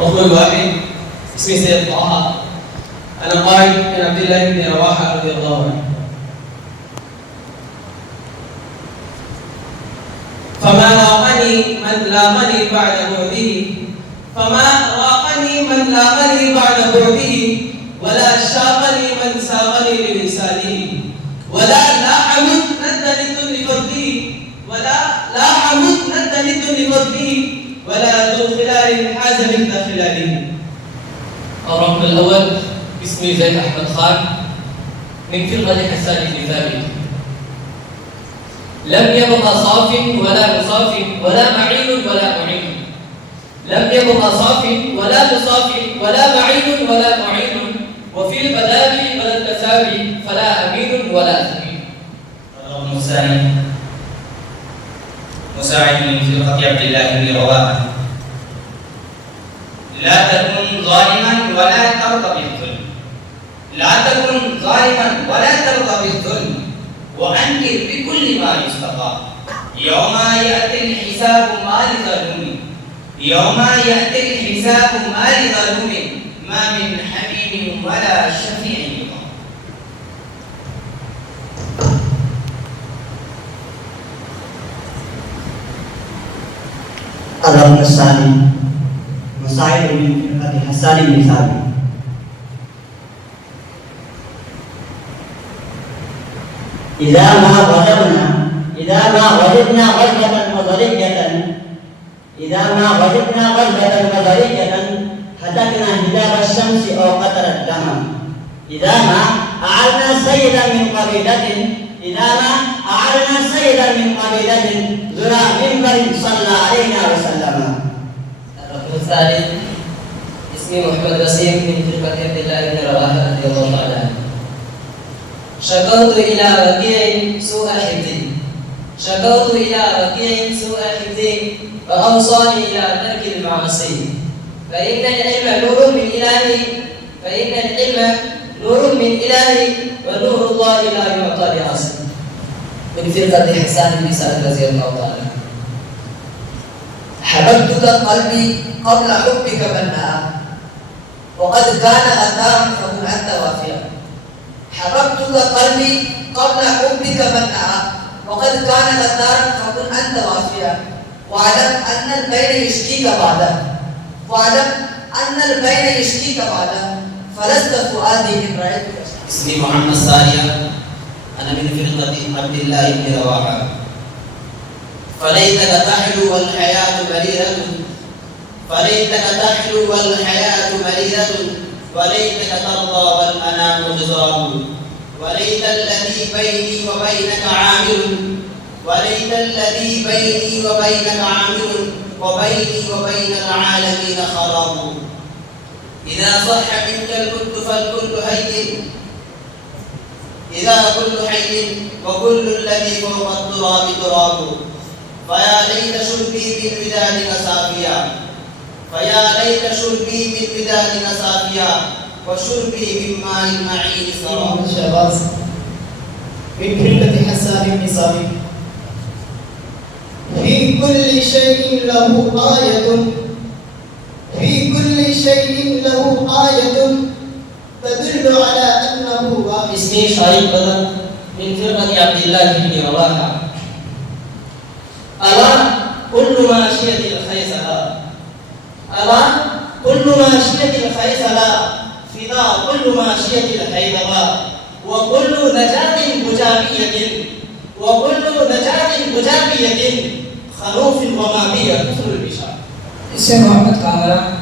أول واحد اسمي سيد طه، أنا قائد من عبد الله بن رواحة رضي الله عنه. فما راقني من لاقني بعد بعده، فما راقني من لاقني بعد بعده، ولا شاقني من ساقني لوصاله، ولا لاح مد للذل لفضله، ولا ذو خلال حاز مثل خلاله. الرقم الأول اسمي زيد أحمد خان من فرقة حسان بن ثابت. لم يبق صاف ولا مصاف ولا معين ولا معين، لم يبق صاف ولا مصاف ولا معين ولا معين، وفي البدال ولا التساوي فلا أمين ولا أثمين. الرقم الثاني مساعد من فرقة عبد الله بن رواحة. لا تكن ظالما ولا ترضى بالظلم، لا تكن ظالما ولا ترضى بالظلم، وأنكر بكل ما يستطاع. يوم يأتي الحساب ما لظلوم، يوم يأتي الحساب ما لظلوم، ما من حميم ولا شفيع يطاع. الرقم الثاني مساعد من فرقة حسان بن ثابت. إذا ما غضبنا غضبة وضرية، إذا ما غضبنا غضبة وضرية، هتكنا هجاب الشمس أو قطر الدم. إذا ما أعلنا سيدا من قبيلة، إذا ما أعلنا سيدا من قبيلة ذرى منبر صلى علينا وسلم. الرقم الثالث اسمي محمد رسيم من فرقة عبد الله بن رواحة رضي الله تعالى عنه. شكوت إلى وكيع سوء حفظي، شكوت إلى وكيع سوء حفظي، فأوصاني إلى ترك المعاصي، فإن العلم نور من إلهي، فإن العلم نور من إلهي، ونور الله لا يعطى لعاصي. من فرقة حسان بن ثابت رضي الله تعالى. حببتك قلبي قبل حبك منها، وقد كان أثارا فكن أنت وافيا. حببتك قلبي قبل حبك منها، وقد كان أثارا فكن أنت وافيا. واعلم أن البين يشكيك بعده، واعلم أن البين يشكيك بعده، فلست فؤادي إن رأيتك. اسمي محمد سارية، أنا من فرقة عبد الله بن رواحة. فليتك تحلو والحياة مريرة، فليتك تحلو والحياة مريرة، وليتك ترضى والأنام غضاب، وليت الذي بيني وبينك عامر، وليت الذي بيني وبينك عامر، وبيني وبين العالمين خراب. إذا صح منك البد فالكل هين، إذا كل حي وكل الذي فوق التراب تراب. فيا ليت شربي من ودادك صافيا، فيا ليت شربي من ودادك صافيا، وشربي من ماء المعين سراب. شهباز من فرقة حسان بن ثابت. في كل شيء له آية، في كل شيء له آية تدل على أنه واحد. اسمي شريف بدر من فرقة عبد الله بن رواحة. ألا كل ماشية الخيسرة، ألا كل ماشية الخيسرة، فداء كل ماشية الحيدراء، وكل نجاة بجابية، وكل نجاة بجابية، خروف ومامية كثر البشار. اسمي محمد كامران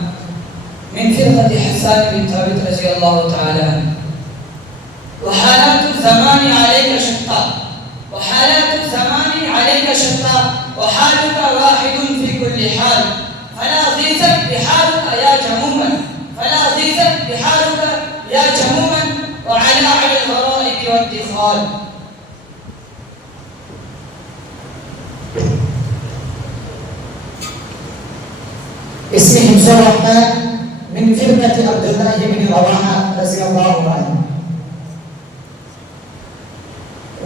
من فرقة حسان بن ثابت رضي الله تعالى عنه. وحالات الزمان عليك شتى، وحالات الزمان عليك شتى، وحالك واحد في كل حال، فلا ضيزك بحالك يا جموما، فلا ضيزك بحالك يا جموما، وعلى الغرائب والدخال. اسمي حمزة الرحمن من فرقة عبد الله بن رواحة رضي الله عنه.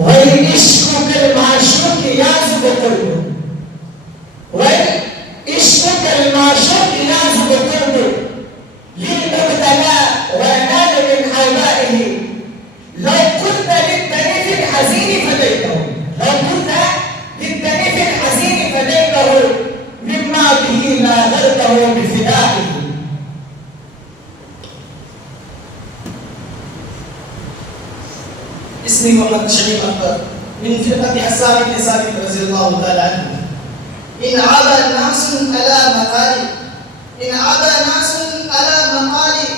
وعشقك المعشوق يعزب قلبه، وعشقك المعشوق يعزب قلبه، اسمي محمد شريف أكبر من فرقة حسان بن ثابت رضي الله تعالى عنه. إن عاب ناس على مقالي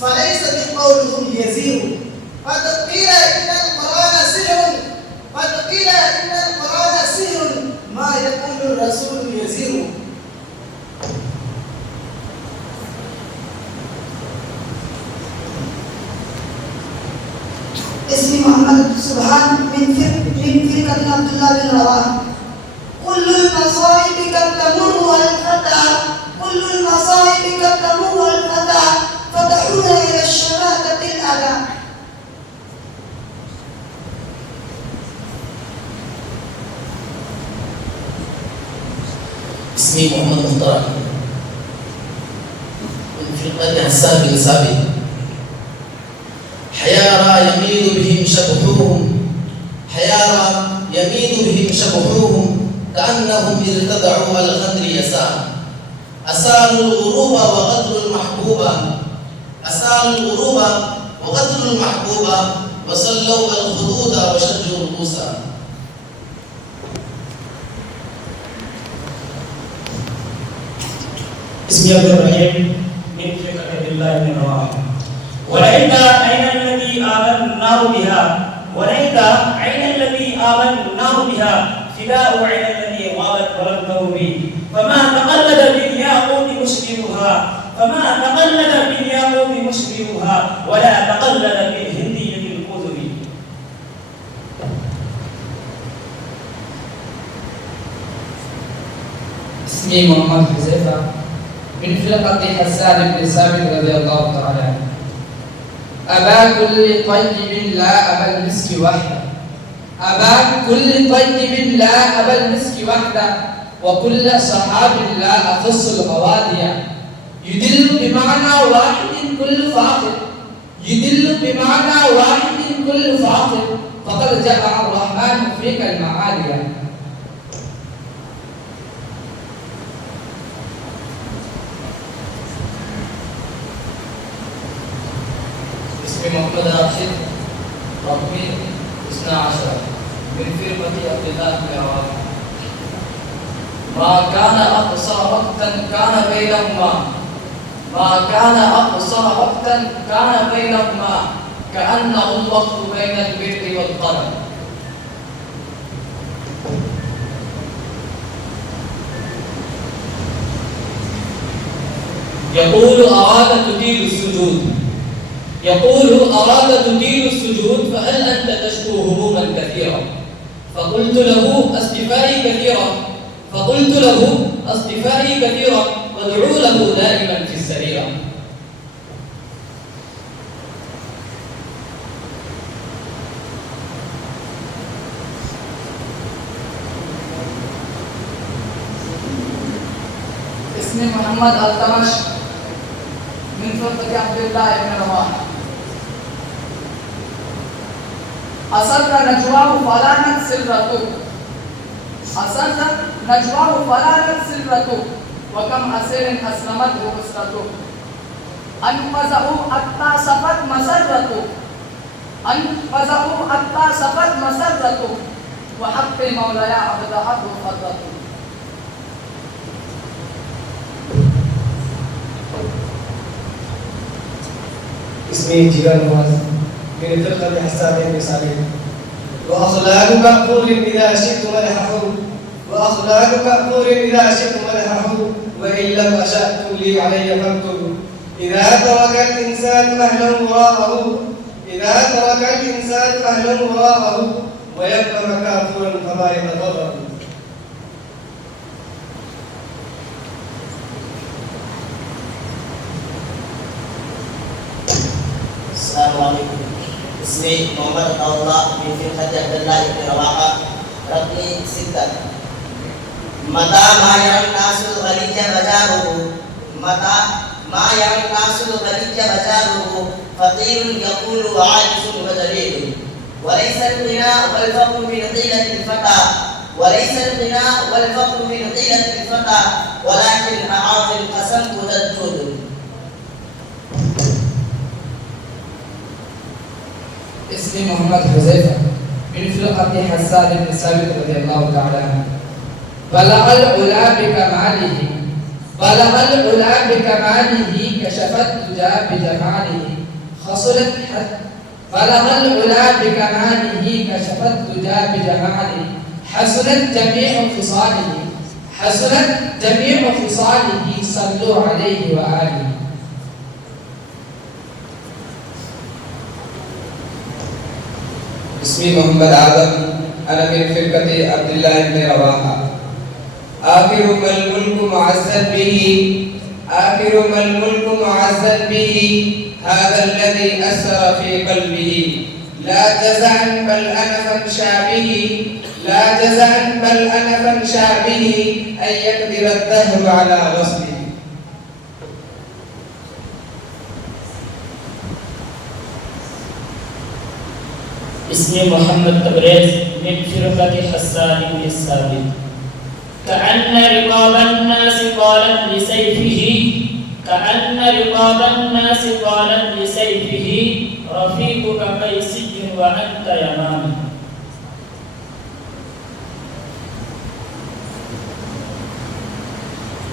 فليس بقولهم يزير. قد قيل إن القرآن سحر ما يقول الرسول يزير. اسمي محمد سبحان من فرقة عبد الله بن رواحة. كل المصائب قد تمر الفتى فتحول إلى الشماتة الأذى. اسمي محمد مختار من فرقة حسان بن ثابت. حيارى يميل بهم شبحوهم كأنهم ارتدعوا الخدر يسار. أسالوا الغروب وقتلوا المحبوب وصلوا الخدود وشجوا رؤوسا. اسمي عبد الرحيم من فرقة عبد الله بن رواحة. ورأيت عين الذي آمناه بها فداء عين الذي غابت ولده به. فما تقلد بالياقوت مشبهها ولا تقلد بالهندية القذب. اسمي محمد حذيفة من فرقة حسان بن ثابت رضي الله تعالى عنه. أبا كل طيب لا أبا المسك وحده وكل صحاب لا أخص الغوادي. يدل بمعنى واحد كل فاقد فقد جمع الرحمن فيك المعالي. اسمي محمد راشد رقمي 12 من فرقة عبد الله بن رواحة. ما كان أقصى وقتا كان بينهما كأنه الوقت بين البر والقرن. يقول أراد تدير السجود فهل أنت تشكو هموما كثيرة؟ فقلت له أصطفائي كثيرة وادعو له دائما في السريرة. اسمي محمد التمش من فرقة عبد الله بن رواحة. أسر نجواه فلانت سرته وكم أسير أسلمته أسرته. أنقذه حتى صفت مسرته وحق مولاي أبدعته فضته. اسمي جيران نواز من فرقة حسان بن ثابت. وأخلاق كفور إذا شئت مدحه وإن لم أشأ لي علي فاكتب. إذا ترك الإنسان مهلا وراءه ويبقى مكافورا فما يتضرر. السلام عليكم. اسمي محمد الله من فرقة عبد الله بن رواحة رقمي 6. متى ما يرى الناس الغليظ بجاره فقير يقول عاجز وذليل. وليس الغنى والفقر من طيلة الفتى ولكن أعاطي القسم تدود. اسمي محمد حذيفة من فرقة حسان بن ثابت رضي الله تعالى عنه. بلغ العلا بكماله كشف الدجى بجماله حصلت جميع خصاله صلوا عليه وآله. اسمي محمد آدم، أنا من فرقة عبد الله بن رواحة. آخر ما الملك معزا به هذا الذي أسر في قلبه، لا جزعا بل أنا فانشا به أن يقدر الدهر على وصله. اسمي محمد تبريز من فرقة حسان بن ثابت. كأن رقاب الناس قالت لسيفه رفيقك قيسي وأنت يمامي.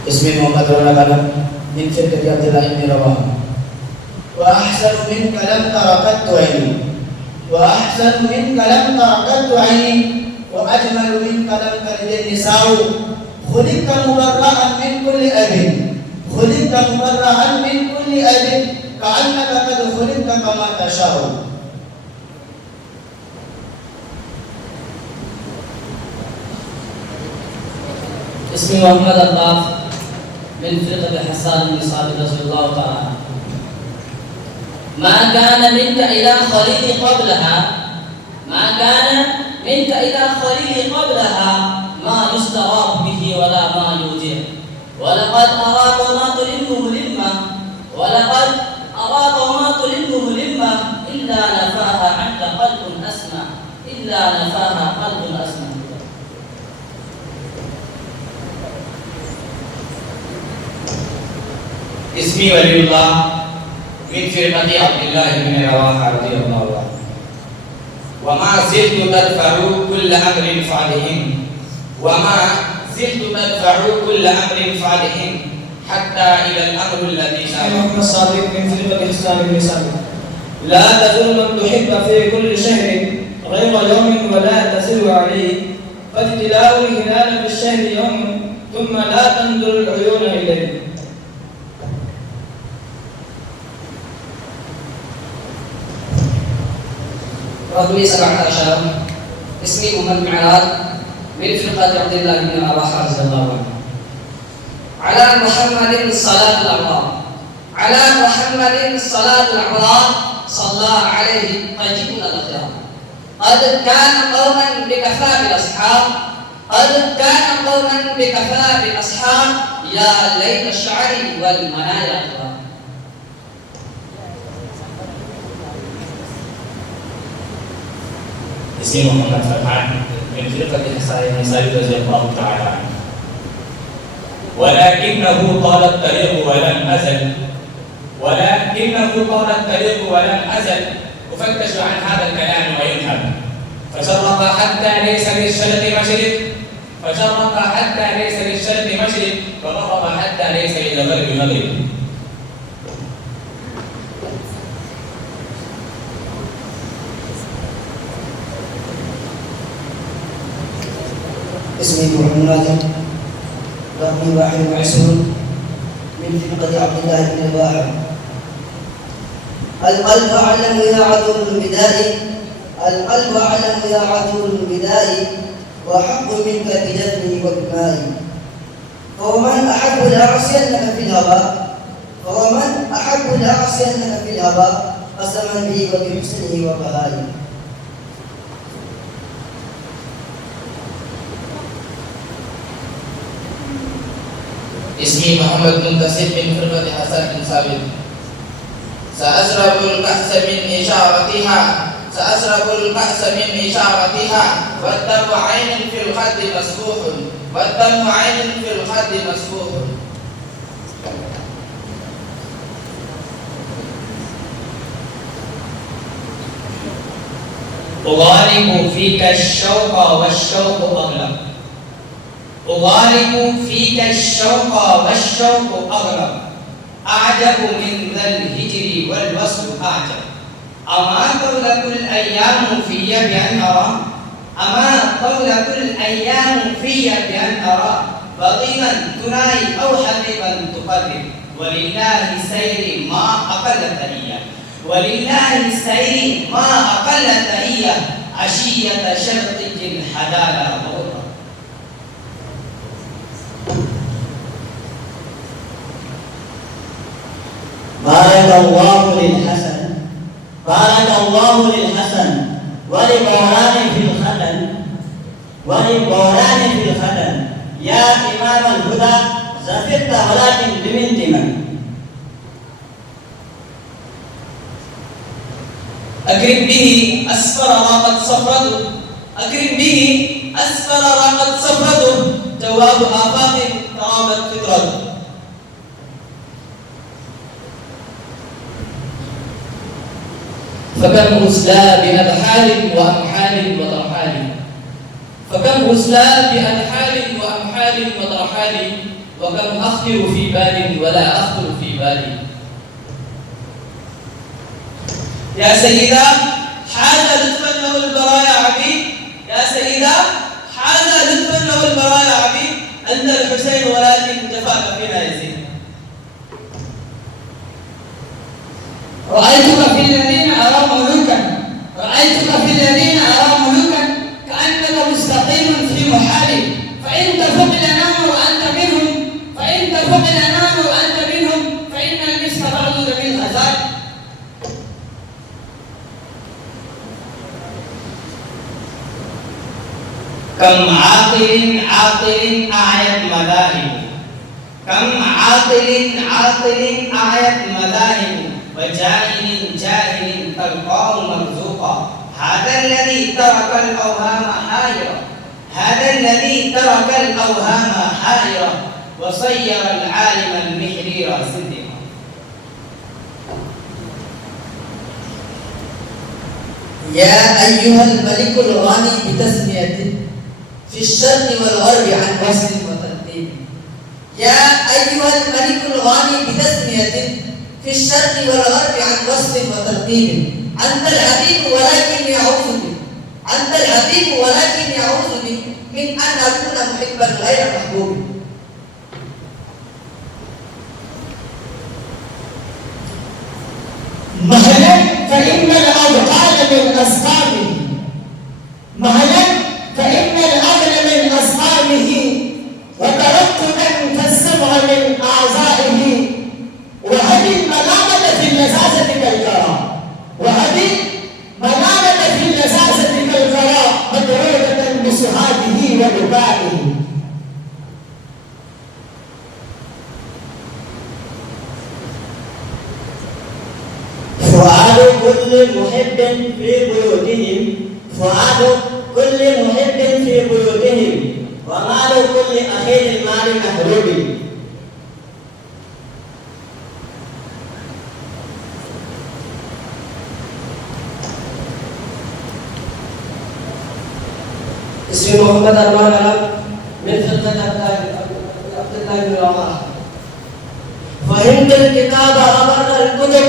اسمي محمد رمضان من فرقة عبد الله بن رواحة. وأحسن منك لم تر قط عيني وأجمل منك لم تلد النساء. خلقت مبرأ من كل أب كأنك قد خلقت كما تشاء. اسمي محمد الله من فرقة حسان بن ثابت رضي الله تعالى عنه. ما كان منك إلى خليل قبلها ما يستراب به ولا ما يودع. ولقد أراك ما تلمه لمة إلا نفاها عنك قلب أسمع. اسمي ولي الله من فرقة عبد الله بن رواحة رضي الله عنه. وما زلت تدفع كل أمر فعلهم حتى إلى الأمر الذي محمد صادق من فرقة حسان بن ثابت. لا تزل من تحب في كل شهر غير يوم ولا تزل عليه، فاجتلاء الهلال في الشهر يوم ثم لا تنظر العيون إليه. رقمي 17. اسمي محمد معراج من فرقة عبد الله بن رواحة رضي الله عنه. على محمد الصلاة العظام صلى عليه قجيب الأخيار. قد كان قوما بكفى بالأصحاب يا ليت الشعر والمنايا أخيار. اسمي محمد فرحان من فرقة حسان بن ثابت رضي الله تعالى عنه. ولكنه طال الطريق ولم أزل أفتش عن هذا الكلام وينهب، فشرق حتى ليس للشرق مشرق وغرب حتى ليس للغرب مغرب. اسمي محمد رقمي 21 من فرقة عبد الله بن رواحة. القلب أعلم يا عدو البداء وحق منك بجفني وبمائي. فومن أحب لأعصينك في الهوى قسما بي وبحسنه وبهائي. اسمي محمد منتصر من فرقة حسان بن ثابت. سأشرب الكأس من إشارتها والدم عين في الخد مسفوح. أغالب فيك الشوق والشوق أغلب أغالب فيك الشوق والشوق أغلب أعجب من ذا الهجر والوصل أعجب أما طول كل أيام في بأن أرى أما طول كل أيام في بأن أرى بغيما تناي أو حبيبا تقرب ولله سيري ما أقل تهيئة ولله سيري ما أقل تهيئة عشية شرق الحلال غرة. بارك الله للحسن بارك الله للحسن ولبوران في الخدن يا إمام الهدى زفرت ولكن بمنتمن. أكرم به أسفر راقت صفرته أكرم به أسفر راقت صفرته جواب آفاق كرامت فطرته. فكم غسلا بأبحال وأمحال وترحال فكم غسلا بأبحال وأمحال وترحال وكم أخطر في بال ولا أخطر في بالي. يا سيدة حاز لطفا له البرايا عبيد يا سيدة حاز لطفا له البرايا عبيد أنت الحسين ولكن جفاك فينا يزيد. رأيتك في الذين أرى ملوكا كأنك مستقيم في محال فإن تفق الأنام وأنت منهم فإن المسك بعض من الغزال. كم عاقل أعيت مذاهب كم عاقل أعيت مذاهب وجاهل تلقاه مرزوقا هذا الذي ترك الأوهام حائرة وصير العالم المحرير صدقا. يا أيها الملك الغني بتسمية في الشرق والغرب عن وصل وترتيب. يا أيها الملك الغني بتسمية في الشرق والغرب عن وصل وترتيب. أنت الحبيب ولكن يعوذ بي من أن أكون محبا غير محبوب. مهلا فإن الأبطال من أصحابه وترقدا كالسبع من أعضائه وهذه الملامة في اللذاذة كالقراء مدرودة بسهاده ولبائه. فؤاد كل محب في بيوتهم ومال كل أخير المال محروب. اسمي محمد أرمان علم من فرقة عبد الله بن رواحة. فهمت الكتاب أبر الكتب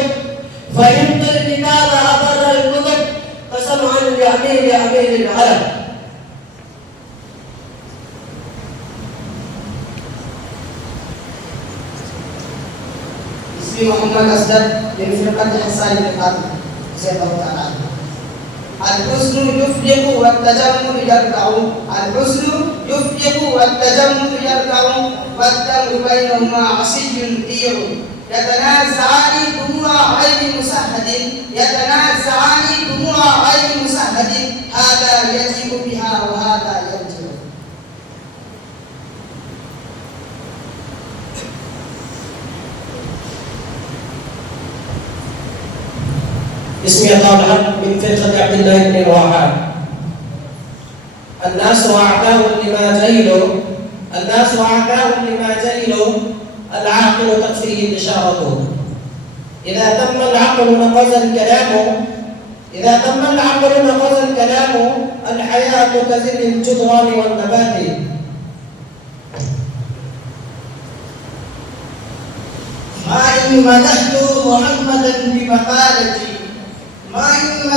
فسمعا لأمير العلم. اسمي محمد أسد من فرقة حسان بن فاطمة رضي الله تعالى عنه. الحسن يفلق والتجمل يركع والدم بينهما عصي كثير يتنازعان دموع عين مسهد هذا يجيء بها وهذا يرجع. اسمي طالب من فرقة عبد الله بن رواحة. الناس أعداء لما جهلوا العاقل تكفيه إشارته. إذا تم العقل نقص الكلام إذا تم العقل نقص الكلام الحياة كزل الجدران والنبات. ما إن مدحت محمدا بمقالتي ولكن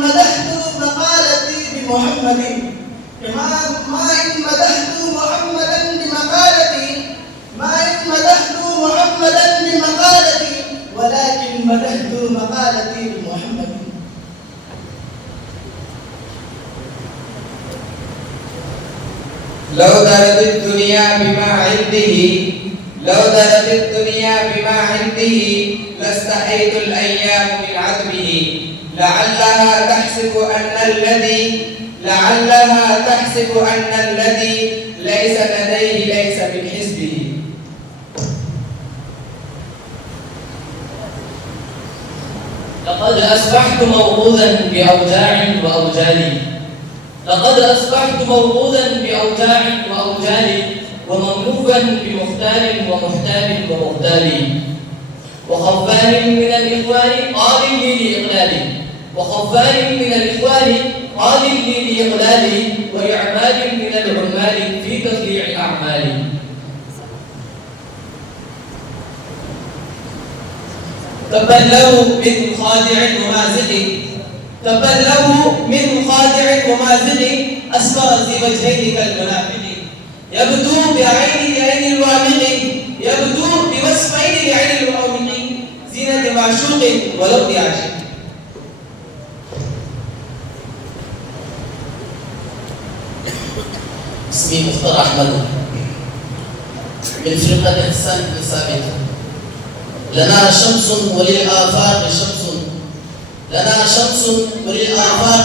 مدحت مقالتي بمحمد. ما إن مدحت محمدا بمقالتي ولكن مدحت مقالتي بمحمد. لو درت الدنيا بما عنده لاستحيت الأيام من عدمه. لعلها تحسب أن الذي ليس لديه ليس من حزبه. لقد أصبحت موقوذا بأوجاع وأوجالي ومملوكا بمختال ومختال وخفان من الإخوان قال لي لإقلالي وإعمال من العمال في تضييع أعمالي. تبا له من خادع ومازق أسفر ذي وجهين كالمنافق. يبدو بعين الوامق بوصفين لعين الوامق زينة معشوق ولو عاشق. اسمي مختار أحمد من فرقة إحسان بن ثابت. لنا شمس وللآفاق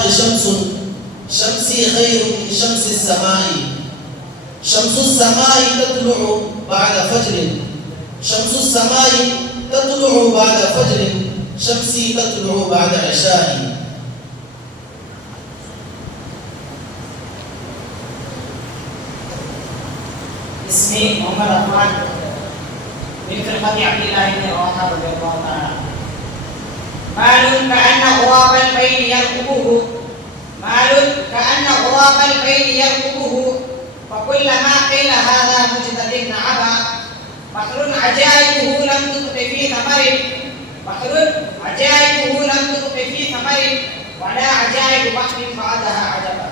شمس شمسي خير من شمس السماء. شمس السماء تطلع بعد فجر شمسي تطلع بعد عشاء. اسمي محمد أحمد من فرقة عبد الله بن رواحة رضي الله تعالى عنه. مال كأن غراب البين يرقبه فكلما قيل هذا مجتد عبا. بحر عجائبه لم تطق في ثمر ولا عجائب بحر بعدها عجبا.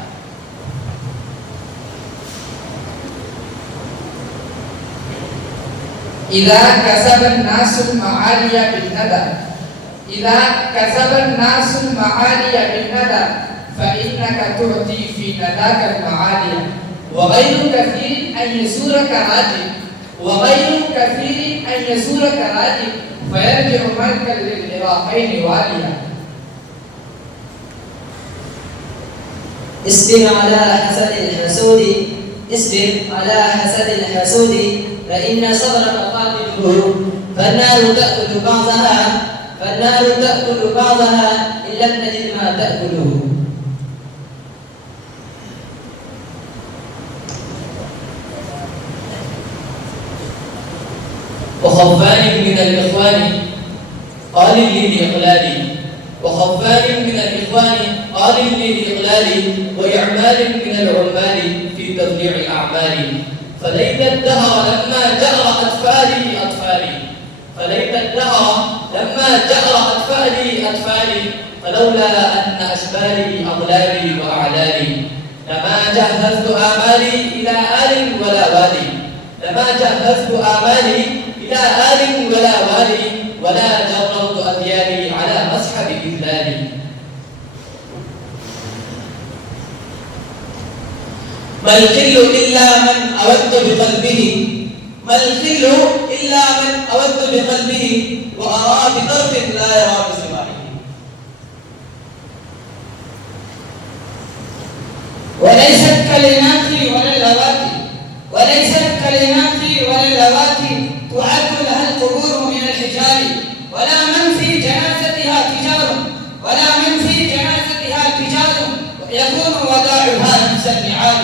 إذا كسب الناس المعالي بالندى فإنك تعطي في نداك المعالي. وغير كثير أن يزورك راجل فيرجع ملكا للعراقين واليا. اصبر على حسد الحسود فإن صبرك قاتله. فالنار تأكل بعضها إن لم تجد ما تأكله. وخفان من الإخوان قال لي لإقلالي وإعمال من العمال في تضييع أعمالي. فليت الدهر لما جأر أطفالي فلولا أن أشبالي أغلالي وأعلالي. لما جهزت آمالي إلى آل ولا والي ولا جررت أثيالي على مسحب إذلالي. ما الخل إلا من أود بقلبه وأرى بطرف لا يرى بسماعه. وليست كلماتي ولا اللواتي تعد لها القبور من الحجار. ولا من في جنازتها تجار يكون وداعها نفس النعال.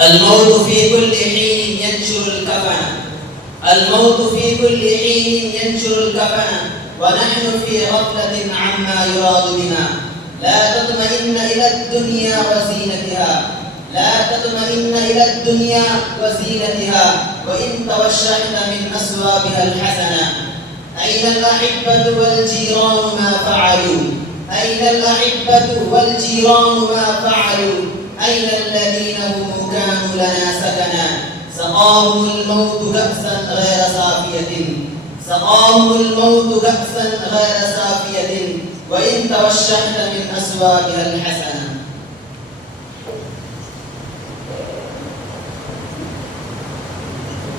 الموت في كل حين ينشر الكفن، الموت في كل حين ينشر الكفن، ونحن في غفلة عما يراد بنا. لا تطمئن إلى الدنيا وزينتها، لا تطمئن إلى الدنيا وزينتها، وإن توشحت من أسوابها الحسنة. أين الأحبة والجيران ما فعلوا؟ أين الأحبة والجيران ما فعلوا؟ أين الذين هم كانوا لنا سكنا؟ سقاهم الموت كأسا غير صافية، سقاهم الموت كأسا غير صافية، وإن توشحت من أسوابها الحسنة.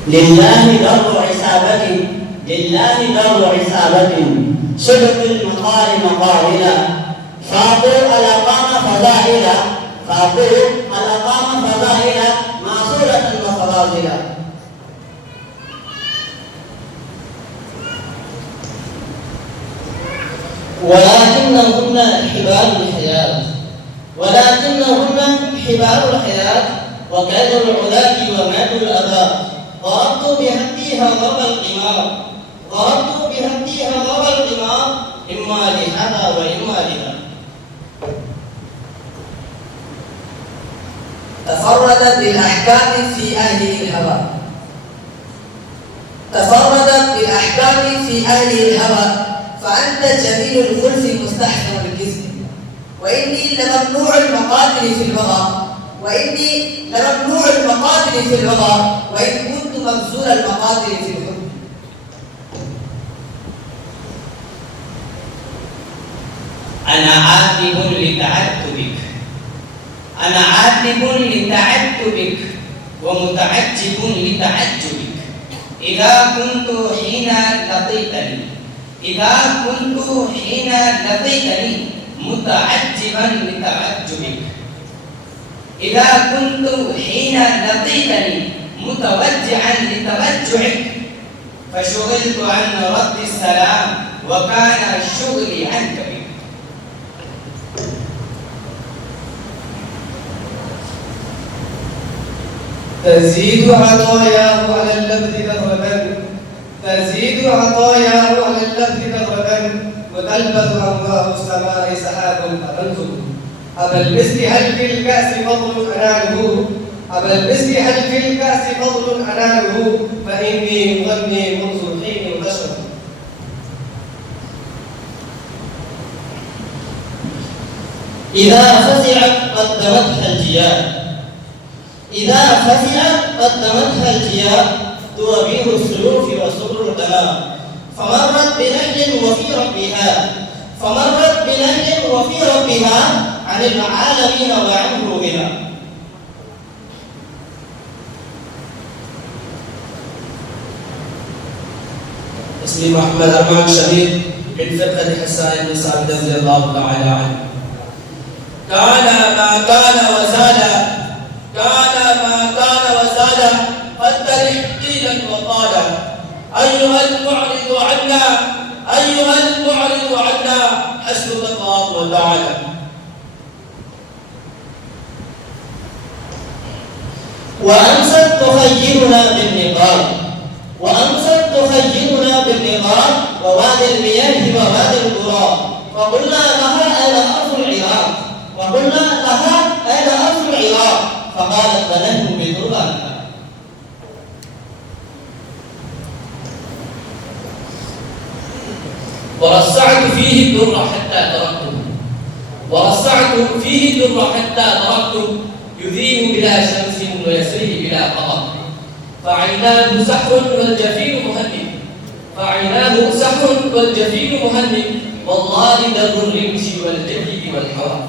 لله در عصابة، لله در عصابة، صدق المقال مقاولا، فاقول الأقام فضائلا، فاقول الأقام فضائلا، معصولة وفضائلا. ولكنهن حبال الحياة، ولكنهن حبال الحياة، وكاد العلاة ومات الأذى. ضربت بهديها ضرب القمار، ضربت بهديها ضرب القمار، إما لهذا وإما لذا. تفردت بالأحكام في أهل الهوى، تفردت بالأحكام في أهل الهوى، فأنت جميل الخلف مستحسن الجسم، وإني لممنوع المقاتل في الوغى، وإني لممنوع المقاتل في الوغى، وإن كنت مبذول المقاتل في الحب. أنا عاتب لتعتبك، أنا عاتب لتعتبك، ومتعجب لتعجبك. إذا كنت حين لقيتني، إذا كنت حين لقيتني متعجبا لتعجبك، إذا كنت حين لقيتني متوجعا لتوجعك، فشغلت عن رد السلام وكان شغلي عنك بك. تزيد عطاياه على اللفظ كثرة، تزيد عطاياه على اللفظ كثرة، وتلبث أنوار السماء سحاب فتنزل. أبا المسك هل في الكأس فضل أناله، أبا المسك هل في الكأس فضل أناله، فإني مغني منذ حين انتشر. إذا فزعت قدمتها الجياد، إذا فزعت قدمتها الجياد، توابير السيوف وصدر الدماء. فمرت بنهل وفي ربها، فمرت بنهل وفي ربها، عن العالمين وعن روحها. اسمي محمد أرمان شهيد من فرقة حسان بن ثابت رضي الله تعالى عنه. كان ما كان وزال، كان ما كان وزال، فاترح قيلا وقالا. أيها المعرض عنا، أيها المعرض عنا، حسبك الله وتعالى. وأمست تخيلنا بالنقاب، وأمست تخيلنا بالنقاب، ووادي المياه ووادي القرى. فقلنا لها أين أرض العراق، وقلنا لها أين أرض العراق، فقالت فنحن بتربانها. ورصعت فيه الدر حتى تركته، ورصعت فيه الدر حتى تركته، يذيب بلا شمس ويسري بلا قمر. فعيناه سحر والجفين مهند، فعيناه سحر والجفين مهند، والله در الرمش والجلد والحوى.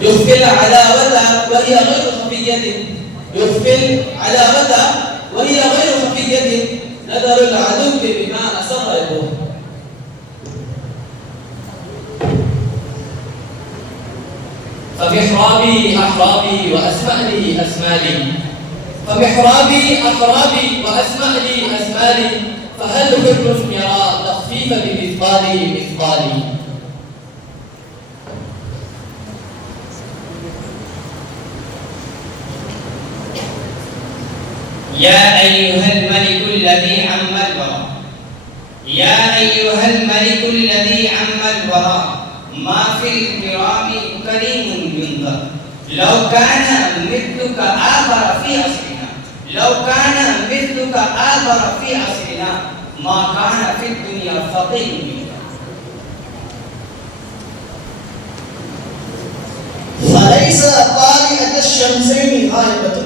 يخفي العداوة وهي غير خفية، يخفي العداوة وهي غير خفية، نذر العدو بما أسر يقول. فمحرابي أحرابي وأسمأ لي أسمالي، فمحرابي أحرابي وأسمأ لي أسمالي، فهل حر يرى تخفيف بمثقالي مثقالي. يا أيها الملك الذي عم الورى يا أيها الملك الذي عم الورى ما في الكرام كريم ينظر لو كان مثلك آخر في عصرنا لو كان مثلك آخر في عصرنا ما كان في الدنيا فقير ينظر. فليس طالعة الشمسين غائبة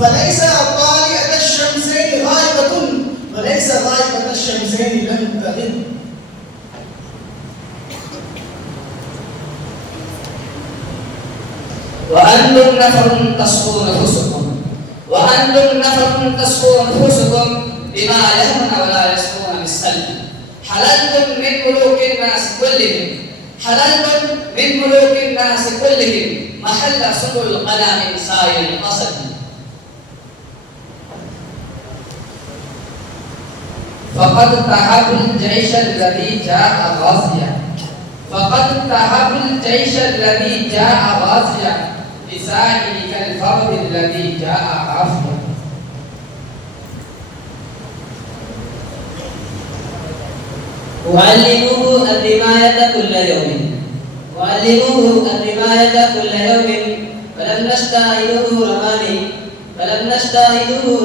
فليس طالعة الشمسين غائبة وليس غائبة الشمسين لم تغب. وأنتم نفر تصفوا نفوسكم بما يهمنا ولا يصفون بالسلب. حللتم من ملوك الناس كلهم محل سبل قدم سائر القصد. فقد تهب الجيش الذي جاء غازيا بسائل كالفرد الذي جاء عافيا. وعلموه الرماية كل يوم فلم نشتهده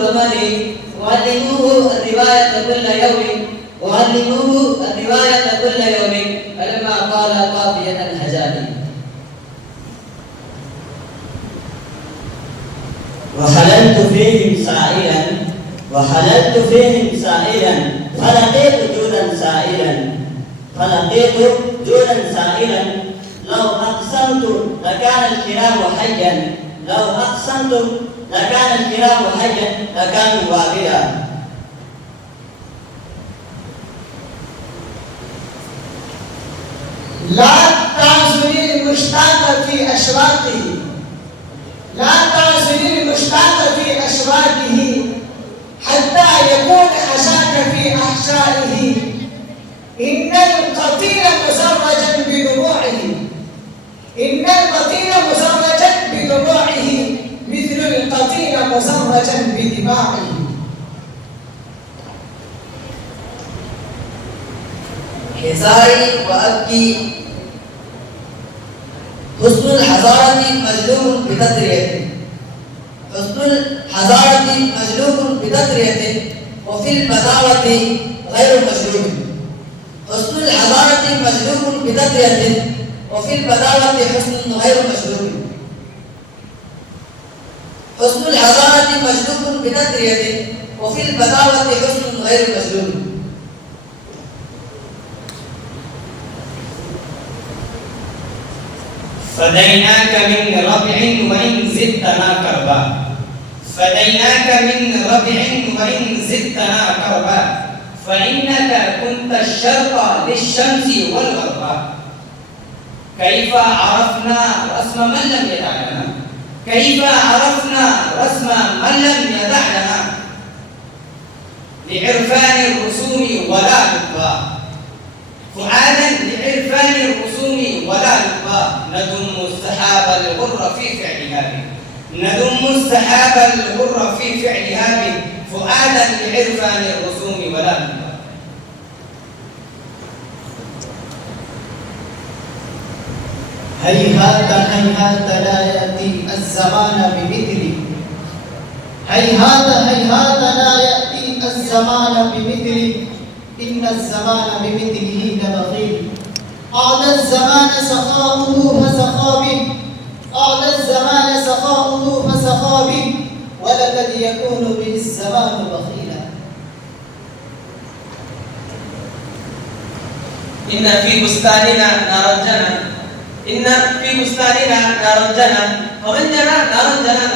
رماني وعلموه الرواية كل يوم فلما قال قافية هجاني. وحللت فيهم سائلا فلقيت جودا سائلا لو أقسمت لكان الكرام حيا لكانوا واقعا. لا تعزني المشتاق في أشراقه حتى يكون حشاك في أحشائه. إن القتيل مزرجا بدموعه مثل القتيل مزرجا بدماغه. حزاري وأبكي حسن الحضارة مجلوب بتطرية وفي البداوة غير مجلوب. حسن الحضارة مجلوب بتطرية وفي البداوة حسن غير مجلوب. حسن الحضارة مجلوب بتطرية وفي البداوة حسن غير مجلوب. فديناك من ربع وإن زدتنا كربا فإنك كنت الشرق للشمس والغربا. كيف عرفنا رسم من لم يدع لنا لعرفان الرسوم ولا لقبا. فؤادا لعرفان الرسوم ولا لقبا ندم السحاب الغر في فعلها به فؤادا لعرفان الرسوم ولا لقبا. هيهات لا يأتي الزمان بمثلي إن الزمان بمثله لبخيل. أعلى الزمان سخاؤه فسخا به ولقد يكون به الزمان بخيلا. إن في بستاننا نارا جنى ومن جنى نارا جنى.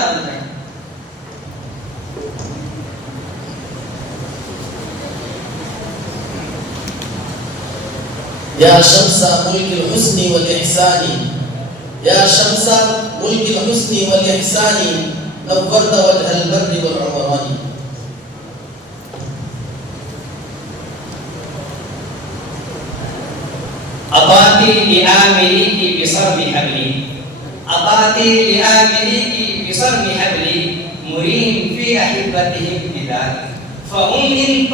يا شمس ملك الحسن والإحسان نورت وجه البر والعمران. أطاتي لآمريك بصرم حبلي مأمورين في أحبتهم بذلك فهم إن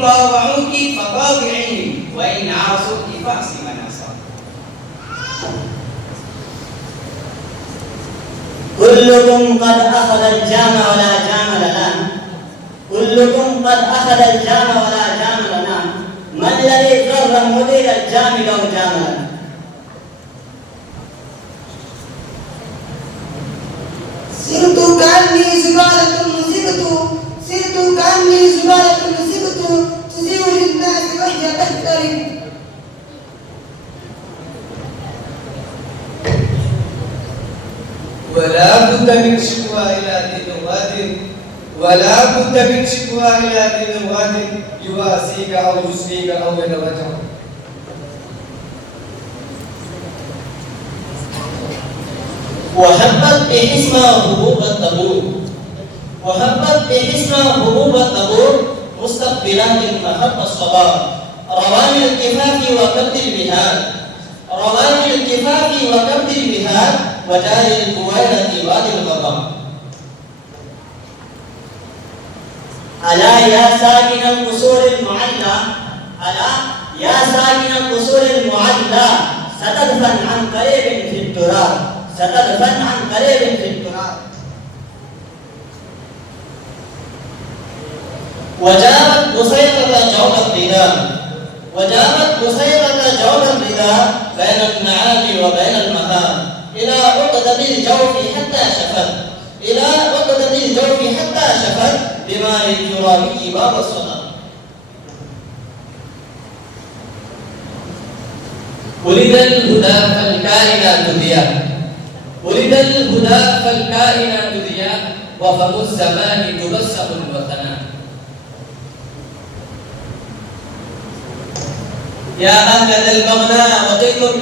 طاوعوك فطاوعين وإن عاصوك فاعص من عصاك. كلكم قد أخذ الجام ولا جام لنا كلكم قد أخذ الجام ولا جام لنا ما الذي جر مدير الجام لو جام لنا. سرت كأني زبالة مصيبة تزيل للناس وهي تحترم. ولا بد من شكوى إلى ذي نواد يواسيك أو يسقيك أو يتوجه. وهبت بحسن هبوب الطبور مستقبلات محط الصباح رواني الكفاف وكبد البهاد وجاري البويرة وادي الغضب. ألا يا ساكن القصور المعلى ستدفن عن قريب في التراب. وجابت بسيطة جوب الرداء بين المعالي وبين المهام إلى عقدة الجوف حتى شفت بما للجرابي باب الصدى. ولد الهدى فالكائنات ضياء وفم الزمان تبسم الوثناء. يا أهل ذا المغنى وقيتم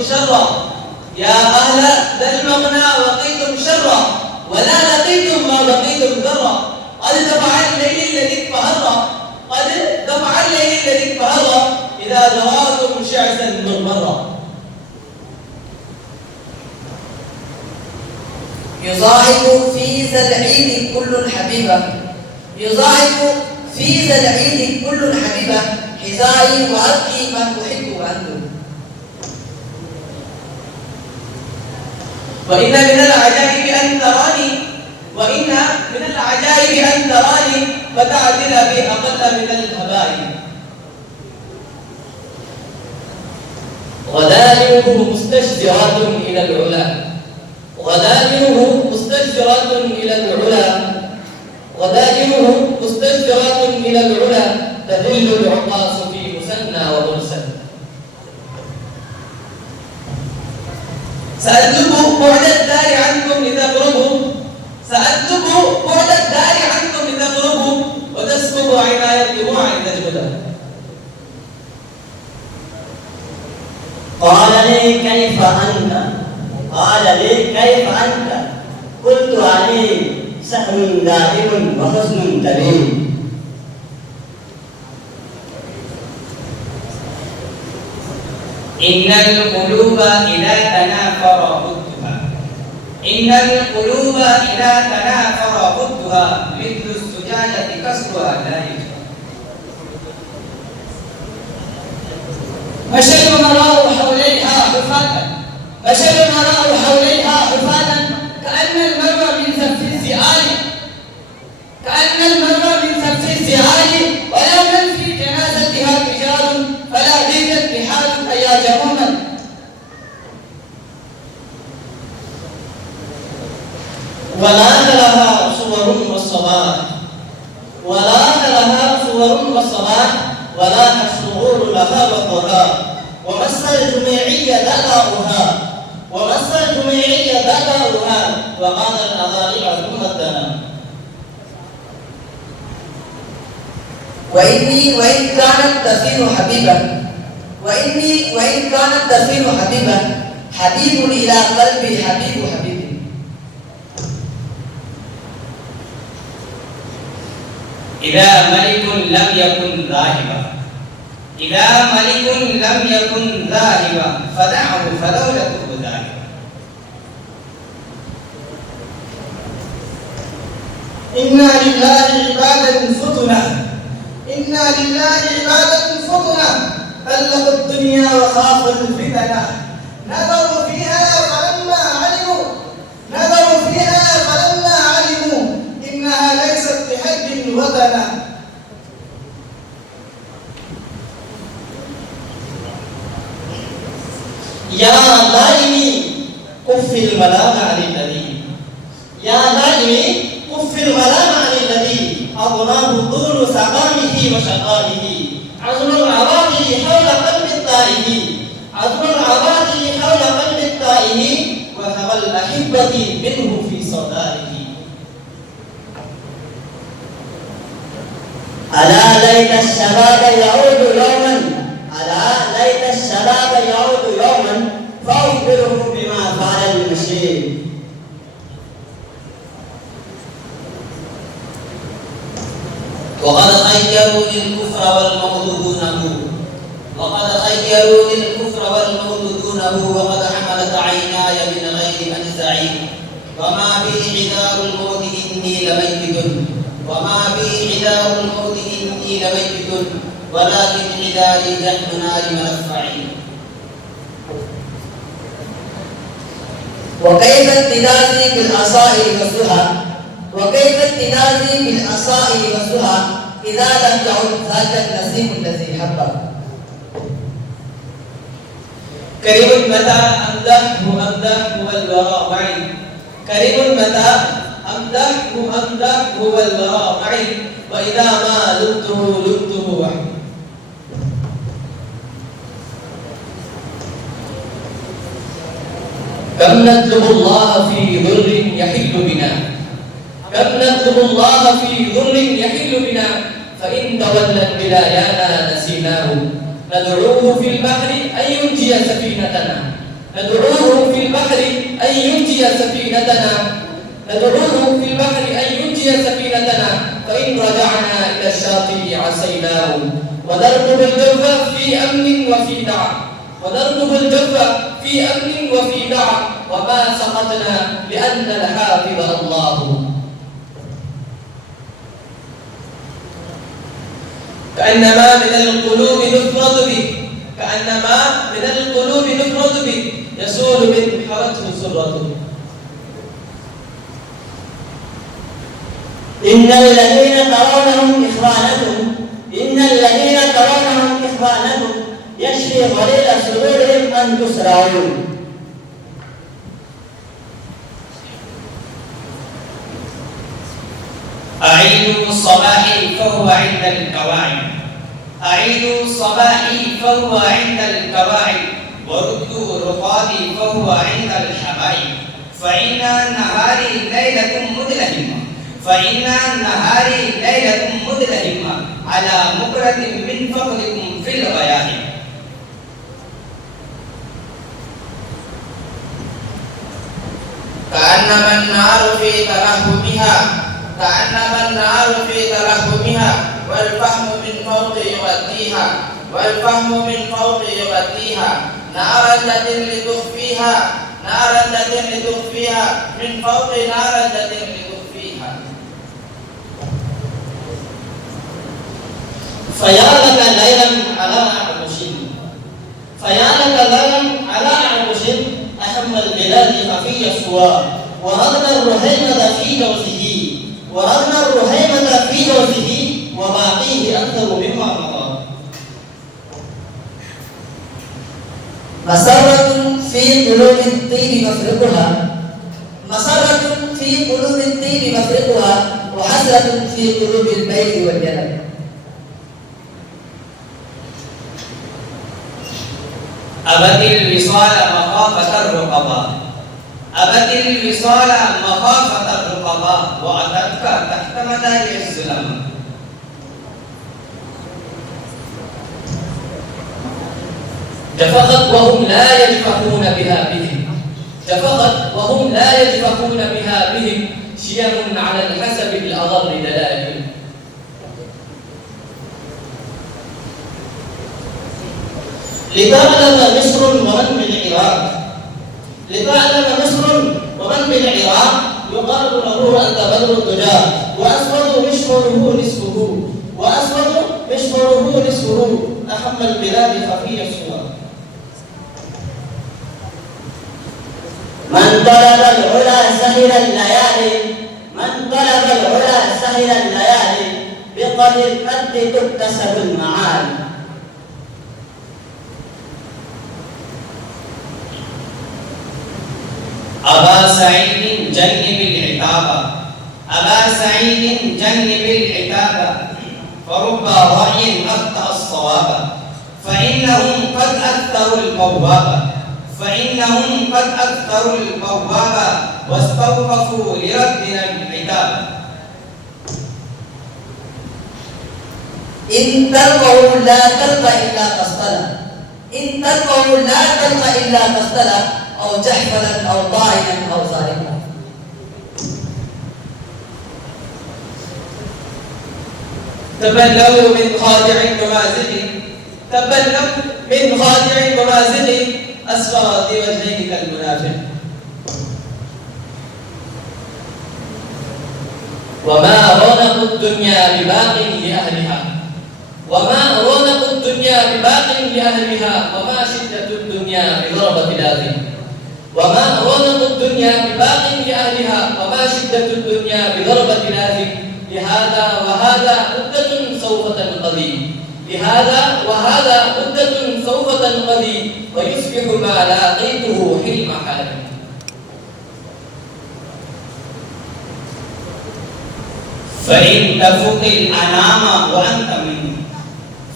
شرا ولا لقيتم ما لقيتم ذرا. قد دفع الليل الذي اتفهر إذا ذراكم شعثا مغبرا. يضاعف في ذا العيد كل حبيبة حذائي وأبكي من أحب عنه. وإن من العجائب أن تراني فتعدل بي أقل من الهبائل. غدائره مستشجرات إلى العلا تذل العقاص في مسنى ومرسل. سأتلب بعد الدار عنكم لتغربوا وتسكب عناية دموع تجبده. قال لي كيف أنت قلت علي سهم دائم وحسن تليم. إن القلوب إذا تنافر ضدها مثل الزجاجة كسرها لا يجوز. بشر نراه حوليها حفاة كأن المرء من سف الزعال ولا من في جنازتها رجال فلا ضيقت بحال يا جموما. ولاح لها صور والصباح ولاح الشغول لها والضحى ومس الجميعية دلعها وقال الأضارع ثم الدنا. وإن كانت تفين حبيبا حبيب إلى قلبي حبيب. إذا ملك لم يكن ذاهبا فدعه فدولته ذاهبا. إنا لله عبادة فتنة إنا لله عبادة فتنة طلقوا الدنيا وخافوا الفتنة نظروا فيها فلما علموا إنها ليست بحج وطنة. يا ظالمي كف الملام عن الذي يا ظالمي كف الملام عن الذي أضناه طول سقامه وشقائه عزم العواقل حول قلب الطائه عزم العواقل حول قلب الطائه وهوى الأحبة منه في صدائه. ألا ليت الشباب يعود يوما ألا ليت الشباب يعود يوما فأخبره بما فعل المشير. وقد خيروا للكفر والموت دونه وقد خيروا للكفر والموت دونه وقد حملت عيناي من غير منزع وما بي عذار الموت إني لميت وما بي عذار الموت إني لميت ولكن عذاري جهل نار منفعي. وكيف اتدازي بالعصائر والزهى وكيف اتدازي بالعصائر والزهى إذا لم تعد ذاك النسيم الذي حبه. كريم متى أمدحه والوراء معي كريم متى أمدحه والوراء معي وإذا ما لبته وحدي. كم نطلب الله في ضر يحل بنا كم نطلب الله في ضر يحل بنا فإن تولت بلايانا نسيناه ندعوه في البحر أن ينجي سفينتنا ندعوه في البحر أن ينجي سفينتنا ندعوه في البحر أن ينجي سفينتنا فإن رجعنا إلى الشاطئ عصيناه ونركب الجوف في أمن وفي دعاء ونركب الجوف في أمن وفي دعاء وما سقطنا لأن الحافظ الله. كأنما من القلوب نفرط به كأنما من القلوب نفرط به يسول من حرته سرته. إن الذين ترونهم إخوانكم يشفي غليل صدورهم أن تسرعون. أعيد الصباح فهو عند الكواعب أعيد الصباح فهو عند الكواعب وردوا رقادي فهو عند الحبائب فإن نهاري ليلة مدلهمة على مكرة من فقدكم في الغياهب. كأنما النار في ترحمها والفحم من فوق يغطيها نارا لتخفيها من فوق نارا لتخفيها. فيا لك ليلا على أعرش أهم البلاد خفي الصوار ورغنا الرهيمة في جوزه وباقيه أكثر مما مضى. مسرة في قلوب الطين مفرقها وحسرة في قلوب البيت والجنب. أبت الوصال مخافة الرقباء وأتتك تحت مداري الظلم. جفقت وهم لا يجفقون بها بهم شيم على الحسب الأضر دلائل. لتعلم مصر ومن بالعراق يقال له أنت بدر الدجى وأسود مشمره نصفه وأسود مشمره نصفه أحم البلاد خفي الصور. من طلب العلا سهر الليالي من طلب العلا سهر الليالي بقدر القد تكتسب المعالي. أبا سعيد جنب العتاب أبا سعيد جنب العتاب فرب رأي أخطأ الصواب فإنهم قد أكثروا البواب فإنهم قد أكثروا البواب واستوقفوا لردنا العتاب. إن تلقوا لا تلقى إلا قسطلا إن تلقوا لا تلقى إلا قسطلا أو جحفلا أو طائنا أو ظالما. تبلوا من خادع ممازق تبلوا من خادع ممازق أسفر ذي وجهين كالمنافق. وما رونق الدنيا بباق لأهلها وما رونق الدنيا بباق لأهلها وما شدة الدنيا بضربة لازم وما رونق الدنيا بباق لأهلها وما شدة الدنيا بضربة لازم. لهذا وهذا مدة سوف تنقضي لهذا وهذا مدة سوف تنقضي ويصبح ما لاقيته حلم حالي. فإن تفق الأنام وأنت منهم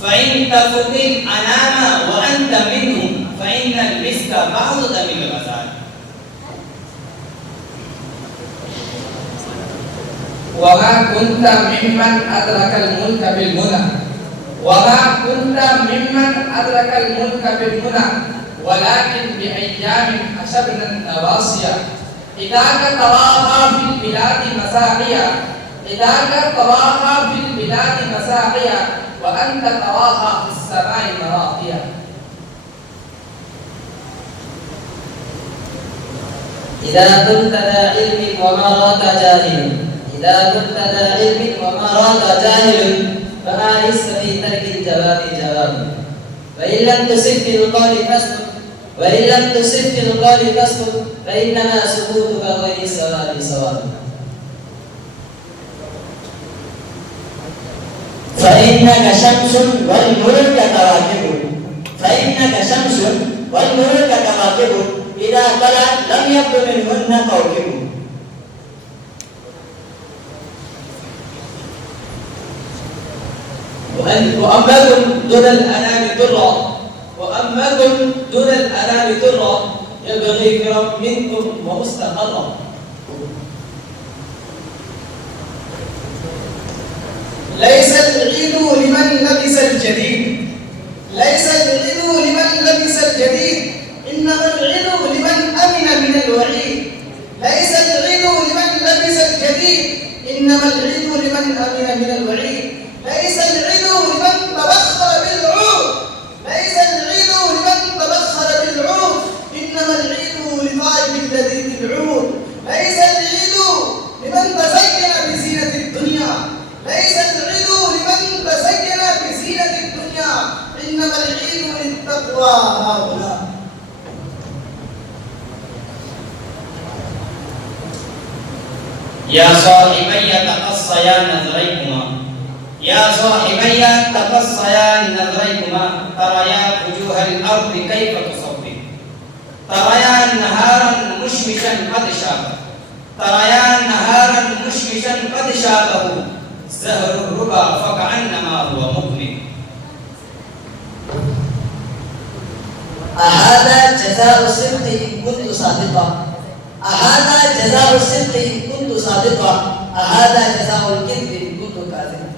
فإن تفق الأنام وأنت منهم فإن المسك بعض دم الغزال. وما كنت ممن أدرك الملك بالمنى وما كنت ممن أدرك الملك بالمنى ولكن بأيام حسبنا النواصي إذاك تراها في البلاد مساقيا إذاك تراها في البلاد مساقيا وأنت تراها في السماء مراقيا. إذا كنت ذا علم وما راك جاهل إذا كنت ذا علم وما راك جاهل فآلس في ترك الجواب جواب وإن لم تصب في القول فاسكت وإن لم تصب في القول فاسكت فإنما سكوتك غير السواد سواد. فإنك شمس والملك كواكب فإنك شمس والملك كواكب إذا طلعت لم يبد منهن كوكب. وأماكم دون الأنام درا وأماكم دون الأنام درا يبغي كرم منكم ومستقرا. ليس العيد لمن لبس الجديد ليس العيد لمن لبس الجديد إنما العيد لمن أمن من الوعيد. ليس العيد لمن لبس الجديد إنما العيد لمن أمن من الوعيد. ليس العيد لمن تبخر بالعود ليس العيد لمن تبخر بالعود إنما العيد لطالب الذي بالعود. ليس العيد لمن تزين بزينة الدنيا ليس العيد لمن تزين بزينة الدنيا إنما العيد للتقوى هؤلاء. يا صاحبي تقصيا نظريكما يا صاحبي تقصيا نظريكما تريا وجوه الأرض كيف تصبي تريا نهارا مشمشا قد شابه تريا نهارا مشمشا قد شابه زهر الربا فكأنما هو مقبل. أهذا جزاء الصدق إن كنت صادقا أهذا جزاء الصدق إن كنت صادقا أهذا جزاء الكذب إن كنت كاذبا.